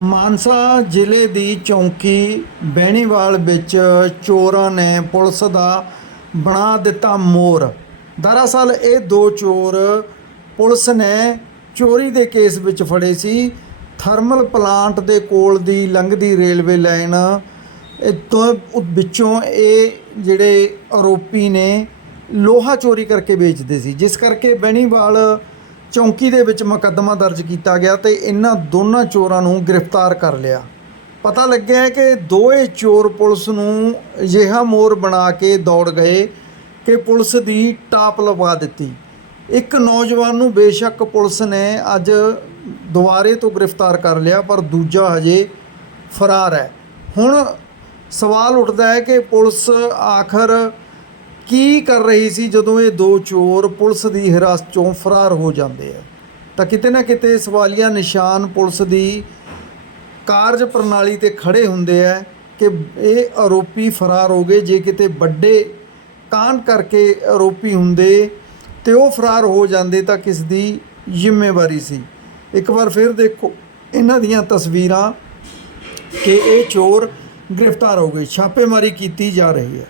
ਮਾਨਸਾ ਜ਼ਿਲ੍ਹੇ ਦੀ ਚੌਂਕੀ ਬੈਣੀਵਾਲ ਵਿੱਚ ਚੋਰਾਂ ਨੇ ਪੁਲਿਸ ਦਾ ਬਣਾ ਦਿੱਤਾ ਮੋਰ ਦਰਅਸਲ ਇਹ ਦੋ ਚੋਰ ਪੁਲਿਸ ਨੇ ਚੋਰੀ ਦੇ ਕੇਸ ਵਿੱਚ ਫੜੇ ਸੀ। ਥਰਮਲ ਪਲਾਂਟ ਦੇ ਕੋਲ ਦੀ ਲੰਘਦੀ ਰੇਲਵੇ ਲਾਈਨ ਇਹ ਤੋਂ ਵਿੱਚੋਂ ਇਹ ਜਿਹੜੇ ਆਰੋਪੀ ਨੇ ਲੋਹਾ ਚੋਰੀ ਕਰਕੇ ਵੇਚਦੇ ਸੀ। ਜਿਸ ਕਰਕੇ ਬਹਿਣੀਵਾਲ ਚੌਂਕੀ ਦੇ ਵਿੱਚ ਮੁਕੱਦਮਾ ਦਰਜ ਕੀਤਾ ਗਿਆ ਤੇ ਇਹਨਾਂ ਦੋਨਾਂ ਚੋਰਾਂ ਨੂੰ ਗ੍ਰਿਫਤਾਰ ਕਰ ਲਿਆ। ਪਤਾ ਲੱਗਿਆ ਹੈ ਕਿ ਦੋਏ ਚੋਰ ਪੁਲਿਸ ਨੂੰ ਅਜਿਹਾ ਮੋਰ ਬਣਾ ਕੇ ਦੌੜ ਗਏ ਕਿ ਪੁਲਿਸ ਦੀ ਟਾਪ ਲਵਾ ਦਿੱਤੀ। ਇੱਕ ਨੌਜਵਾਨ ਨੂੰ ਬੇਸ਼ੱਕ ਪੁਲਿਸ ਨੇ ਅੱਜ ਦੁਬਾਰੇ ਤੋਂ ਗ੍ਰਿਫਤਾਰ ਕਰ ਲਿਆ, ਪਰ ਦੂਜਾ ਹਜੇ ਫਰਾਰ ਹੈ। ਹੁਣ ਸਵਾਲ ਉੱਠਦਾ ਹੈ ਕਿ ਪੁਲਿਸ ਆਖਰ ਕੀ ਕਰ ਰਹੀ ਸੀ ਜਦੋਂ ਇਹ ਦੋ ਚੋਰ ਪੁਲਿਸ ਦੀ ਹਿਰਾਸਤ ਚੋਂ ਫਰਾਰ ਹੋ ਜਾਂਦੇ ਆ? ਤਾਂ ਕਿਤੇ ਨਾ ਕਿਤੇ ਸਵਾਲੀਆ ਨਿਸ਼ਾਨ ਪੁਲਿਸ ਦੀ ਕਾਰਜ ਪ੍ਰਣਾਲੀ ਤੇ ਖੜੇ ਹੁੰਦੇ ਆ ਕਿ ਇਹ ਆਰੋਪੀ ਫਰਾਰ ਹੋ ਗਏ। ਜੇ ਕਿਤੇ ਵੱਡੇ ਕਾਂਡ ਕਰਕੇ ਆਰੋਪੀ ਹੁੰਦੇ ਤੇ ਉਹ ਫਰਾਰ ਹੋ ਜਾਂਦੇ ਤਾਂ ਕਿਸ ਦੀ ਜ਼ਿੰਮੇਵਾਰੀ ਸੀ? ਇੱਕ ਵਾਰ ਫਿਰ ਦੇਖੋ ਇਹਨਾਂ ਦੀਆਂ ਤਸਵੀਰਾਂ ਕਿ ਇਹ ਚੋਰ ਗ੍ਰਿਫਤਾਰ ਹੋ ਗਏ, ਛਾਪੇਮਾਰੀ ਕੀਤੀ ਜਾ ਰਹੀ ਹੈ।